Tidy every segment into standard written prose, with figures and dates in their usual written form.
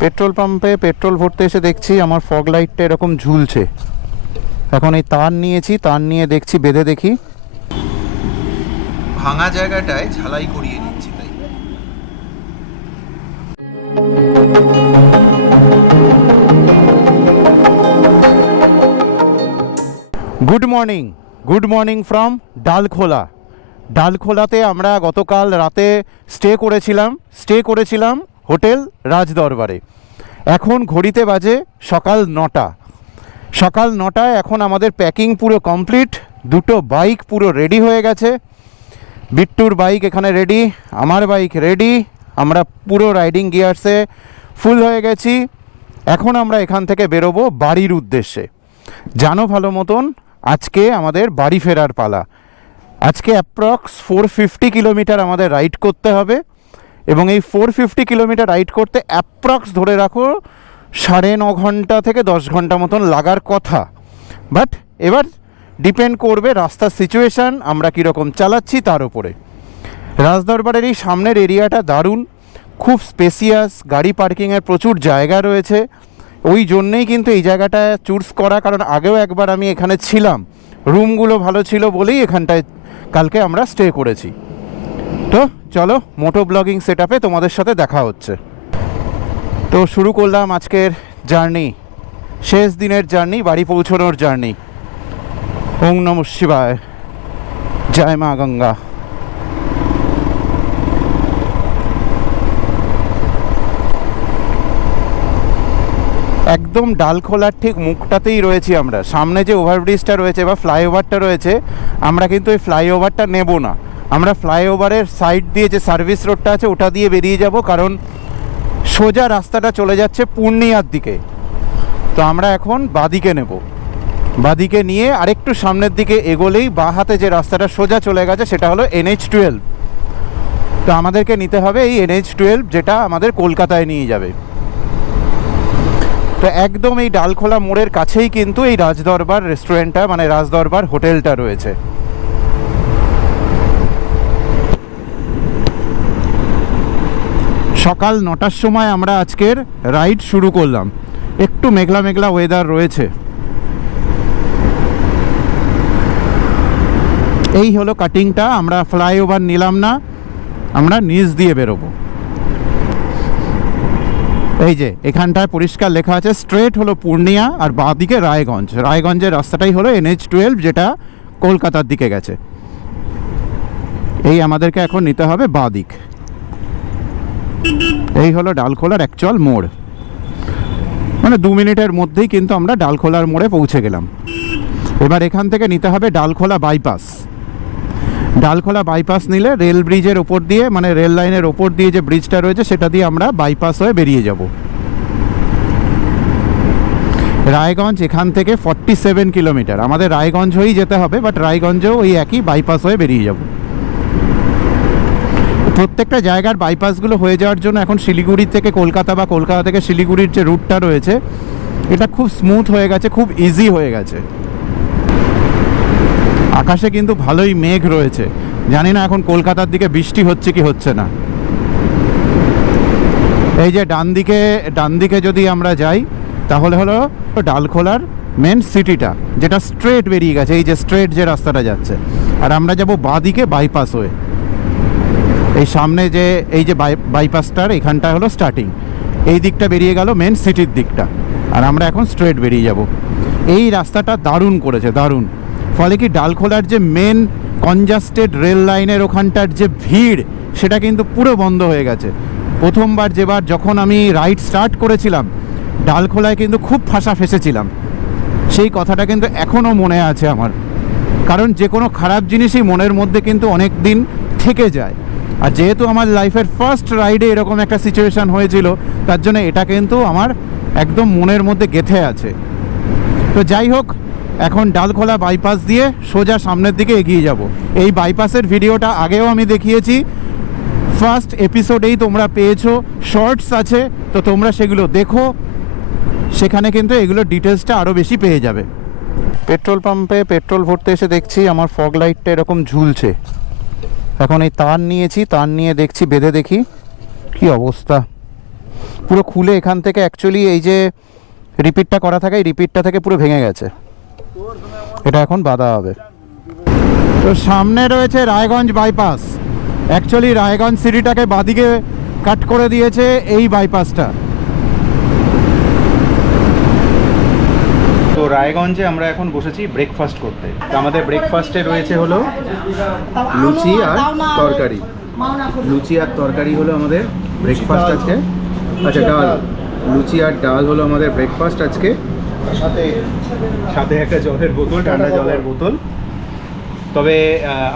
Petrol পাম্পে petrol ভরতে এসে দেখছি আমার ফগ লাইটটা এরকম ঝুলছে। এখন এই তার নিয়েছি, তার নিয়ে দেখছি বেঁধে দেখি। ভাঙা জায়গাটায় ঝালাই করিয়ে নিচ্ছি। তাই গুড মর্নিং ফ্রম ডালখোলা। ডালখোলাতে আমরা গতকাল রাতে স্টে করেছিলাম হোটেল রাজদরবারে। এখন ঘড়িতে বাজে সকাল 9টায়। এখন আমাদের প্যাকিং পুরো কমপ্লিট, দুটো বাইক পুরো রেডি হয়ে গেছে। বিট্টুর বাইক এখানে রেডি, আমার বাইক রেডি, আমরা পুরো রাইডিং গিয়ার্সে ফুল হয়ে গেছি। এখন আমরা এখান থেকে বেরোবো বাড়ির উদ্দেশ্যে। জানো ভালো মতন আজকে আমাদের বাড়ি ফেরার পালা। আজকে অ্যাপ্রক্স 450 কিলোমিটার আমাদের রাইড করতে হবে, এবং এই 450 কিলোমিটার রাইড করতে অ্যাপ্রক্স ধরে রাখো 9.5 ঘন্টা থেকে 10 ঘন্টা মতন লাগার কথা। বাট এবার ডিপেন্ড করবে রাস্তার সিচুয়েশান, আমরা কীরকম চালাচ্ছি তার উপরে। রাজদরবারের এই সামনের এরিয়াটা দারুণ, খুব স্পেসিয়াস, গাড়ি পার্কিংয়ের প্রচুর জায়গা রয়েছে। ওই জন্যেই কিন্তু এই জায়গাটা চুজ করা, কারণ আগেও একবার আমি এখানে ছিলাম, রুমগুলো ভালো ছিল বলেই এখানটায় কালকে আমরা স্টে করেছি। তো চলো মোটো ব্লগিং সেট আপে তোমাদের সাথে দেখা হচ্ছে। তো শুরু করলাম আজকের জার্নি, শেষ দিনের জার্নি, বাড়ি পৌঁছানোর জার্নি। ওং নমঃ শিবায়, জয় মা গঙ্গা। একদম ডালখোলার ঠিক মুখটাতেই রয়েছি আমরা। সামনে যে ওভারব্রিজটা রয়েছে বা ফ্লাইওভারটা রয়েছে, আমরা কিন্তু এই ফ্লাইওভারটা নেব না, আমরা ফ্লাইওভারের সাইড দিয়ে যে সার্ভিস রোডটা আছে ওটা দিয়ে বেরিয়ে যাব, কারণ সোজা রাস্তাটা চলে যাচ্ছে পূর্ণিয়ার দিকে। তো আমরা এখন বাদিকে নেব, বাদিকে নিয়ে আরেকটু সামনের দিকে এগোলেই বাঁ হাতে যে রাস্তাটা সোজা চলে গেছে সেটা হলো NH12। তো আমাদেরকে নিতে হবে এই NH12, যেটা আমাদের কলকাতায় নিয়ে যাবে। তো একদম এই ডালখোলা মোড়ের কাছেই কিন্তু এই রাজদরবার রেস্টুরেন্টটা, মানে রাজদরবার হোটেলটা রয়েছে। সকাল 9টার সময় আমরা আজকের রাইড শুরু করলাম। একটু মেঘলা মেঘলা ওয়েদার রয়েছে। এই হলো কাটিংটা, আমরা ফ্লাইওভার নিলাম না, আমরা নিচ দিয়ে বেরোবো। এই যে এখানটায় পরিষ্কার লেখা আছে স্ট্রেট হলো পূর্ণিয়া আর বাঁ দিকে রায়গঞ্জ। রায়গঞ্জের রাস্তাটাই হলো NH12, যেটা কলকাতার দিকে গেছে। এই আমাদেরকে এখন নিতে হবে বাঁ দিক। এই হলো ডালখোলার অ্যাকচুয়াল মোড়, মানে 2 মিনিটের মধ্যেই কিন্তু আমরা ডালখোলার মোড়ে পৌঁছে গেলাম। এবার এখান থেকে নিতে হবে ডালখোলা বাইপাস। ডালখোলা বাইপাস নিলে রেল ব্রিজের ওপর দিয়ে, মানে রেল লাইনের ওপর দিয়ে যে ব্রিজটা রয়েছে সেটা দিয়ে আমরা বাইপাস হয়ে বেরিয়ে যাব। রায়গঞ্জ এখান থেকে 47 কিলোমিটার, আমাদের রায়গঞ্জ হয়েই যেতে হবে, বাট রায়গঞ্জেও ওই একই বাইপাস হয়ে বেরিয়ে যাব। প্রত্যেকটা জায়গার বাইপাসগুলো হয়ে যাওয়ার জন্য এখন শিলিগুড়ি থেকে কলকাতা বা কলকাতা থেকে শিলিগুড়ির যে রুটটা রয়েছে এটা খুব স্মুথ হয়ে গেছে, খুব ইজি হয়ে গেছে। আকাশে কিন্তু ভালোই মেঘ রয়েছে, জানি না এখন কলকাতার দিকে বৃষ্টি হচ্ছে কি হচ্ছে না। এই যে ডান দিকে যদি আমরা যাই তাহলে হলো ডালখোলার মেন সিটিটা, যেটা স্ট্রেট বেরিয়ে গেছে, এই যে স্ট্রেট যে রাস্তাটা যাচ্ছে। আর আমরা যাব বাঁ দিকে বাইপাস হয়ে। এই সামনে যে এই যে বাইপাসটার এখানটা হলো স্টার্টিং, এই দিকটা বেরিয়ে গেল মেন সিটির দিকটা, আর আমরা এখন স্ট্রেট বেরিয়ে যাব। এই রাস্তাটা দারুণ করেছে, দারুণ। ফলে কি ডালখোলার যে মেন কনজাস্টেড রেল লাইনের ওখানটার যে ভিড়, সেটা কিন্তু পুরো বন্ধ হয়ে গেছে। প্রথমবার যখন আমি রাইড স্টার্ট করেছিলাম ডালখোলায় কিন্তু খুব ফাঁসা ফেসেছিলাম, সেই কথাটা কিন্তু এখনও মনে আছে আমার। কারণ যে কোনো খারাপ জিনিসই মনের মধ্যে কিন্তু অনেক দিন থেকে যায়, আর যেহেতু আমার লাইফের ফার্স্ট রাইডে এরকম একটা সিচুয়েশান হয়েছিল, তার জন্য এটা কিন্তু আমার একদম মনের মধ্যে গেঁথে আছে। তো যাই হোক, এখন ডালখোলা বাইপাস দিয়ে সোজা সামনের দিকে এগিয়ে যাব। এই বাইপাসের ভিডিওটা আগেও আমি দেখিয়েছি, ফার্স্ট এপিসোডেই তোমরা পেয়েছো, শর্টস আছে, তো তোমরা সেগুলো দেখো, সেখানে কিন্তু এগুলো ডিটেলসটা আরও বেশি পেয়ে যাবে। পেট্রোল পাম্পে পেট্রোল ভরতে এসে দেখছি আমার ফগ লাইটটা এরকম ঝুলছে। এখন এই তার নিয়েছি, তার নিয়ে দেখছি বেঁধে দেখি কি অবস্থা। পুরো খুলে এখান থেকে অ্যাকচুয়ালি এই যে রিপিটটা করা থাকে, এই রিপিটটা থেকে পুরো ভেঙে গেছে, এটা এখন বাঁধা হবে। তো সামনে রয়েছে রায়গঞ্জ বাইপাস। অ্যাকচুয়ালি রায়গঞ্জ সিটিটাকে বাদিকে কাট করে দিয়েছে এই বাইপাসটা। তো রায়গঞ্জে আমরা এখন বসেছি ব্রেকফাস্ট করতে। তো আমাদের ব্রেকফাস্টে রয়েছে হলো লুচি আর তরকারি। লুচি আর তরকারি হলো আমাদের ব্রেকফাস্ট আজকে। আচ্ছা, ডাল, লুচি আর ডাল হলো আমাদের ব্রেকফাস্ট আজকে। সাথে সাথে একটা জলের বোতল, ঠান্ডা জলের বোতল। তবে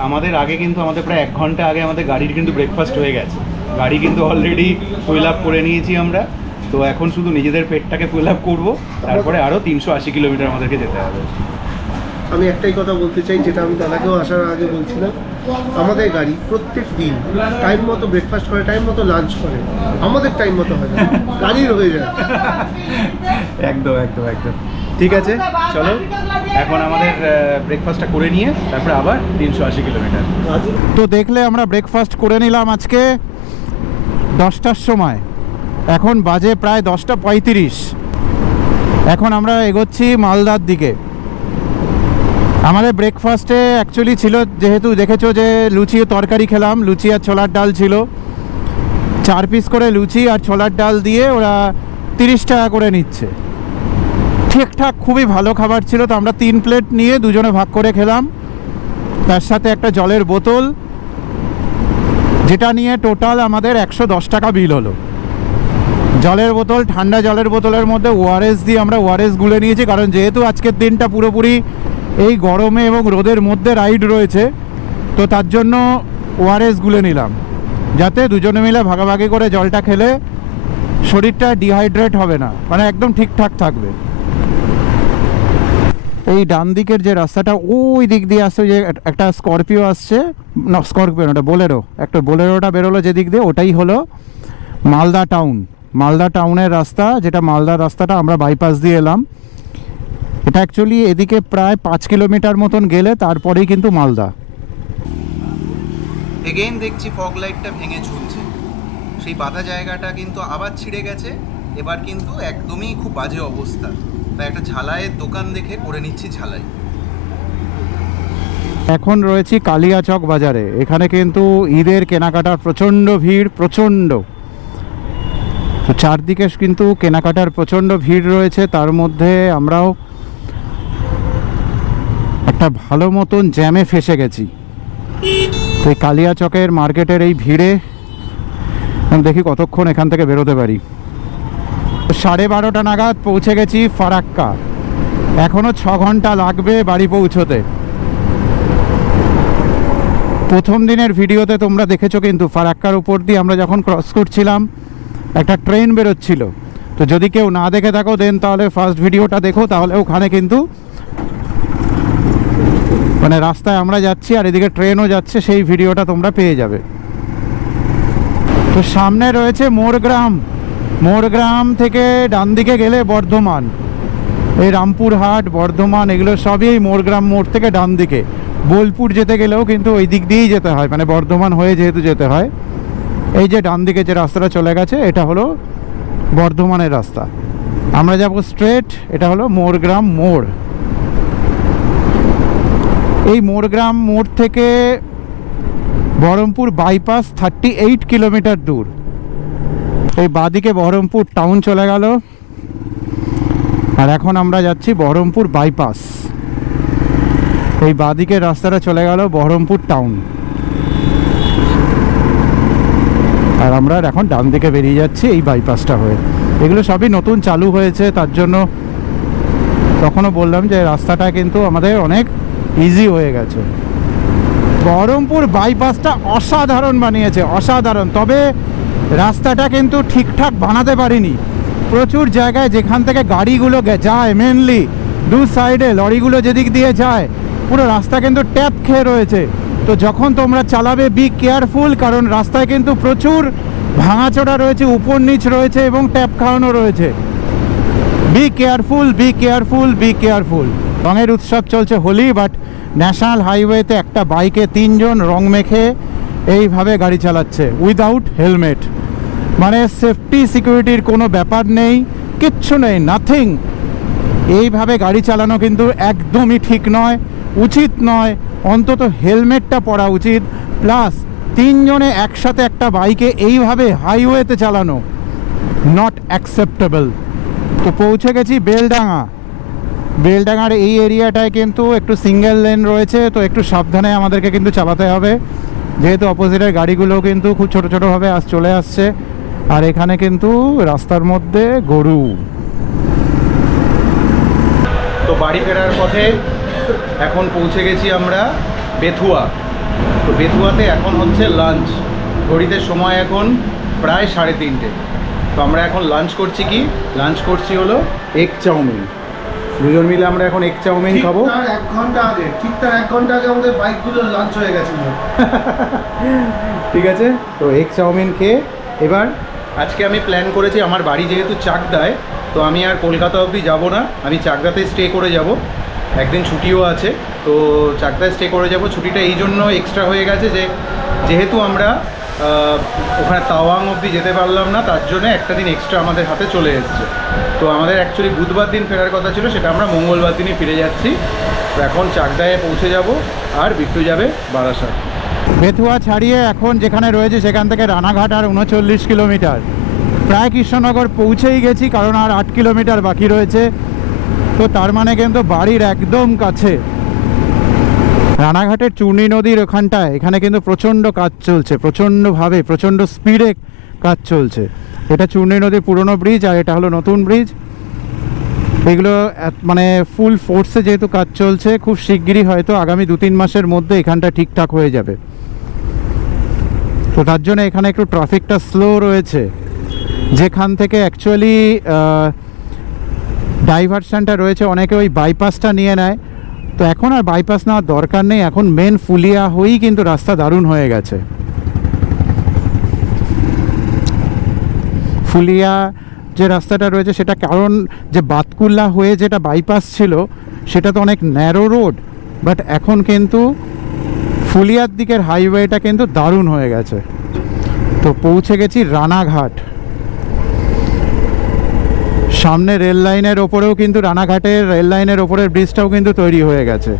আমাদের আগে কিন্তু আমাদের প্রায় 1 ঘন্টা আগে আমাদের গাড়ির কিন্তু ব্রেকফাস্ট হয়ে গেছে। গাড়ি কিন্তু অলরেডি ফুল আপ করে নিয়েছি আমরা। তো এখন শুধু নিজেদের পেটটাকে ফুল আপ করবো, তারপরে আরও 380 কিলোমিটার আমাদেরকে যেতে হবে। আমি একটাই কথা বলতে চাই, যেটা আমি দাদাকেও আসার আগে বলছিলাম, আমাদের গাড়ি প্রত্যেক দিন টাইম মতো ব্রেকফাস্ট করে, টাইম মতো লাঞ্চ করে, আমাদের টাইম মতো হয় না, গাড়ির হয়ে যায়। একদম একদম একদম ঠিক আছে, চলো এখন আমাদের ব্রেকফাস্টটা করে নিয়ে তারপরে আবার 380 কিলোমিটার। তো দেখলে আমরা ব্রেকফাস্ট করে নিলাম আজকে 10টার সময়। এখন বাজে প্রায় 10:35। এখন আমরা এগোচ্ছি মালদার দিকে। আমাদের ব্রেকফাস্টে অ্যাকচুয়ালি ছিল, যেহেতু দেখেছো যে লুচি ও তরকারি খেলাম, লুচি আর ছোলার ডাল ছিল। 4 পিস করে লুচি আর ছোলার ডাল দিয়ে ওরা 30 টাকা করে নিচ্ছে। ঠিকঠাক খুবই ভালো খাবার ছিল। তো আমরা 3 প্লেট নিয়ে দুজনে ভাগ করে খেলাম, তার সাথে একটা জলের বোতল, যেটা নিয়ে টোটাল আমাদের 110 টাকা বিল হলো। জলের বোতল, ঠান্ডা জলের বোতলের মধ্যে ওআরএস দিয়ে আমরা ওআরএস গুলে নিয়েছি, কারণ যেহেতু আজকের দিনটা পুরোপুরি এই গরমে এবং রোদের মধ্যে রাইড রয়েছে, তো তার জন্য ওআরএস গুলে নিলাম, যাতে দুজনে মিলে ভাগাভাগি করে জলটা খেলে শরীরটা ডিহাইড্রেট হবে না, মানে একদম ঠিকঠাক থাকবে। এই ডান দিকের যে রাস্তাটা ওই দিক দিয়ে আসছে, যে একটা স্করপিও আসছে, না স্করপিও না, ওটা বোলেরো, একটা বোলেরোটা বেরোলো যে দিক দিয়ে, ওটাই হলো মালদা টাউন। মালদা টাউনের রাস্তা, যেটা মালদা রাস্তাটা আমরা বাইপাস দিয়ে এলাম। এটা অ্যাকচুয়ালি এদিকে প্রায় 5 কিলোমিটার মতন গেলে তারপরেই কিন্তু মালদা। এগেইন দেখছি ফগ লাইটটা ভেঙে ঝুলছে, সেই বাঁধা জায়গাটা কিন্তু আবার ছিঁড়ে গেছে। এবার কিন্তু একদমই খুব বাজে অবস্থা। তাই একটা ঝালাইয়ের দোকান দেখে করে নিচ্ছি ঝালাই। এখন রয়েছি কালিয়াচক বাজারে। এখানে কিন্তু ঈদের কেনাকাটার প্রচণ্ড ভিড়, প্রচণ্ড। তো চারদিকে কিন্তু কেনাকাটার প্রচণ্ড ভিড় রয়েছে, তার মধ্যে আমরাও একটা ভালো মতন জ্যামে ফেসে গেছি। তো এই কালিয়াচকের মার্কেটের এই ভিড়ে দেখি কতক্ষণ এখান থেকে বেরোতে পারি। 12:30 নাগাদ পৌঁছে গেছি ফারাক্কা। এখনও 6 ঘন্টা লাগবে বাড়ি পৌঁছোতে। প্রথম দিনের ভিডিওতে তোমরা দেখেছো কিন্তু ফারাক্কার উপর দিয়ে আমরা যখন ক্রস করছিলাম একটা ট্রেন বেরোচ্ছিল। তো যদি কেউ না দেখে থাকো দেন তাহলে ফার্স্ট ভিডিওটা দেখো, তাহলে ওখানে কিন্তু মানে রাস্তায় আমরা যাচ্ছি আর এদিকে ট্রেনও যাচ্ছে, সেই ভিডিওটা তোমরা পেয়ে যাবে। তো সামনে রয়েছে মোরগ্রাম। মোরগ্রাম থেকে ডান দিকে গেলে বর্ধমান, এই রামপুরহাট, বর্ধমান, এগুলো সবই এই মোরগ্রাম মোড় থেকে ডান দিকে। বোলপুর যেতে গেলেও কিন্তু ওই দিক দিয়েই যেতে হয়, মানে বর্ধমান হয়ে যেহেতু যেতে হয়। এই যে ডান দিকে যে রাস্তাটা চলে গেছে, এটা হলো বর্ধমানের রাস্তা। আমরা যাব স্ট্রেট, এটা হলো মোরগ্রাম মোড়। এই মোরগ্রাম মোড় থেকে বহরমপুর বাইপাস 38 কিলোমিটার দূর। এই বাঁদিকে বহরমপুর টাউন চলে গেল, আর এখন আমরা যাচ্ছি বহরমপুর বাইপাস। এই বাঁদিকের রাস্তাটা চলে গেল বহরমপুর টাউন, আর আমরা এখন ডান দিকে বেরিয়ে যাচ্ছি এই বাইপাসটা হয়ে। এগুলো সবই নতুন চালু হয়েছে, তার জন্য তখনও বললাম যে রাস্তাটা কিন্তু আমাদের অনেক ইজি হয়ে গেছে। বহরমপুর বাইপাসটা অসাধারণ বানিয়েছে, অসাধারণ। তবে রাস্তাটা কিন্তু ঠিকঠাক বানাতে পারিনি। প্রচুর জায়গায় যেখান থেকে গাড়িগুলো যায়, মেনলি দু সাইডে লরিগুলো যেদিক দিয়ে যায়, পুরো রাস্তা কিন্তু ট্যাপ খেয়ে রয়েছে। তো যখন তোমরা চালাবে বি কেয়ারফুল, কারণ রাস্তায় কিন্তু প্রচুর ভাঙাচোরা রয়েছে, উপর নিচ রয়েছে এবং ট্যাপ খাওয়ানো রয়েছে। Be careful, be careful, be careful. রঙের উৎসব চলছে হোলি, বাট ন্যাশনাল হাইওয়েতে একটা বাইকে 3 জন রং মেখে এইভাবে গাড়ি চালাচ্ছে উইদাউট হেলমেট। মানে সেফটি সিকিউরিটির কোনো ব্যাপার নেই, কিচ্ছু নেই, নাথিং। এইভাবে গাড়ি চালানো কিন্তু একদমই ঠিক নয়, উচিত নয়। অন্তত হেলমেটটা পরা উচিত। প্লাস 3 জনে একসাথে একটা বাইকে এইভাবে হাইওয়েতে চালানো নট অ্যাকসেপ্টেবল। তো পৌঁছে গেছি বেলডাঙা। বেলডাঙার এই এরিয়াটায় কিন্তু একটু সিঙ্গেল লেন রয়েছে, তো একটু সাবধানে আমাদেরকে কিন্তু চালাতে হবে, যেহেতু অপোজিটের গাড়িগুলো কিন্তু খুব ছোটো ছোটোভাবে চলে আসছে। আর এখানে কিন্তু রাস্তার মধ্যে গরু। তো বাড়ি ফেরার পথে এখন পৌঁছে গেছি আমরা বেথুয়া। তো বেথুয়াতে এখন হচ্ছে লাঞ্চ। ঘড়িতে সময় এখন প্রায় 3:30। তো আমরা এখন লাঞ্চ করছি কি? লাঞ্চ করছি হলো এগ চাউমিন। দুজন মিলে আমরা এখন এগ চাউমিন খাবো। ঠিক তার 1 ঘন্টা আগে, আমাদের বাইকগুলোর লাঞ্চ হয়ে গেছিল। ঠিক আছে, তো এগ চাউমিন খেয়ে এবার আজকে আমি প্ল্যান করেছি, আমার বাড়ি যেহেতু চাকদায়, তো আমি আর কলকাতা অবধি যাব না, আমি চাকদাতে স্টে করে যাব। একদিন ছুটিও আছে, তো চাকদায় স্টে করে যাব। ছুটিটা এই জন্য এক্সট্রা হয়ে গেছে যে যেহেতু আমরা ওখানে তাওয়াং অবধি যেতে পারলাম না, তার জন্য একটা দিন এক্সট্রা আমাদের হাতে চলে এসেছে। তো আমাদের অ্যাকচুয়ালি বুধবার দিন ফেরার কথা ছিল, সেটা আমরা মঙ্গলবার দিনই ফিরে যাচ্ছি। তো এখন চাকদায় পৌঁছে যাব, আর বিট্টু যাবে বারাসাত। বেথুয়া ছাড়িয়ে এখন যেখানে রয়েছে সেখান থেকে রানাঘাট আর 39 কিলোমিটার। প্রায় কৃষ্ণনগর পৌঁছেই গেছি, কারণ আর 8 কিলোমিটার বাকি রয়েছে। তো তার মানে কিন্তু বাড়ির একদম কাছে। রানাঘাটের চূর্ণী নদীর ওখানটায় এখানে কিন্তু প্রচণ্ড কাজ চলছে, প্রচণ্ডভাবে, প্রচণ্ড স্পিডে কাজ চলছে। এটা চূর্ণী নদীর পুরনো ব্রিজ, আর এটা হলো নতুন ব্রিজ। এগুলো মানে ফুল ফোর্সে যেহেতু কাজ চলছে, খুব শিগগিরই হয়তো আগামী 2-3 মাসের মধ্যে এখানটা ঠিকঠাক হয়ে যাবে। তো তার জন্য এখানে একটু ট্রাফিকটা স্লো রয়েছে, যেখান থেকে অ্যাকচুয়ালি ডাইভারশনটা রয়েছে, অনেকে ওই বাইপাসটা নিয়ে নেয়। তো এখন আর বাইপাস নেওয়ার দরকার নেই, এখন মেন ফুলিয়া হয়েই কিন্তু রাস্তা দারুণ হয়ে গেছে। ফুলিয়া যে রাস্তাটা রয়েছে সেটা, কারণ যে বাতকুল্লা হয়ে যেটা বাইপাস ছিল সেটা তো অনেক ন্যারো রোড, বাট এখন কিন্তু ফুলিয়ার দিকের হাইওয়েটা কিন্তু দারুণ হয়ে গেছে। তো পৌঁছে গেছি রানাঘাট। সামনে রেল লাইনের ওপরেও কিন্তু, রানাঘাটের রেল লাইনের ওপরের ব্রিজটাও কিন্তু তৈরি হয়ে গেছে।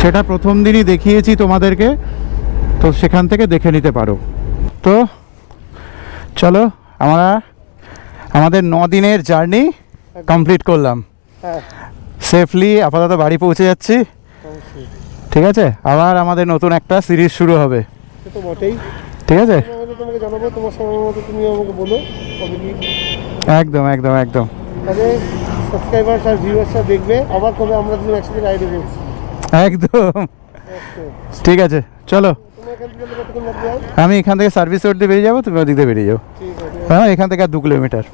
সেটা প্রথম দিনই দেখিয়েছি তোমাদেরকে, তো সেখান থেকে দেখে নিতে পারো। তো চলো, আমরা আমাদের 9 দিনের জার্নি কমপ্লিট করলাম। সেফলি আপাতত বাড়ি পৌঁছে যাচ্ছি। ঠিক আছে, আবার আমাদের নতুন একটা সিরিজ শুরু হবে। তো বটেই, ঠিক আছে, তোমাকে জানাবো, তোমার সময় মতো তুমি আমাকে বলো কবে কি। একদম একদম একদম। তবে সাবস্ক্রাইবার্স আর ভিউয়ার্সরা দেখবে আবার কবে আমরা দুজন একসাথে রাইডে করছি। একদম ঠিক আছে, চলো। তোমার এখান থেকে কতক্ষণ লাগবে? আমি এখান থেকে সার্ভিস রোড দিয়ে বেরিয়ে যাবো, তুমি ওদিক দিয়ে বেরিয়ে যাও। ঠিক আছে, হ্যাঁ, এখান থেকে আর 2 কিলোমিটার।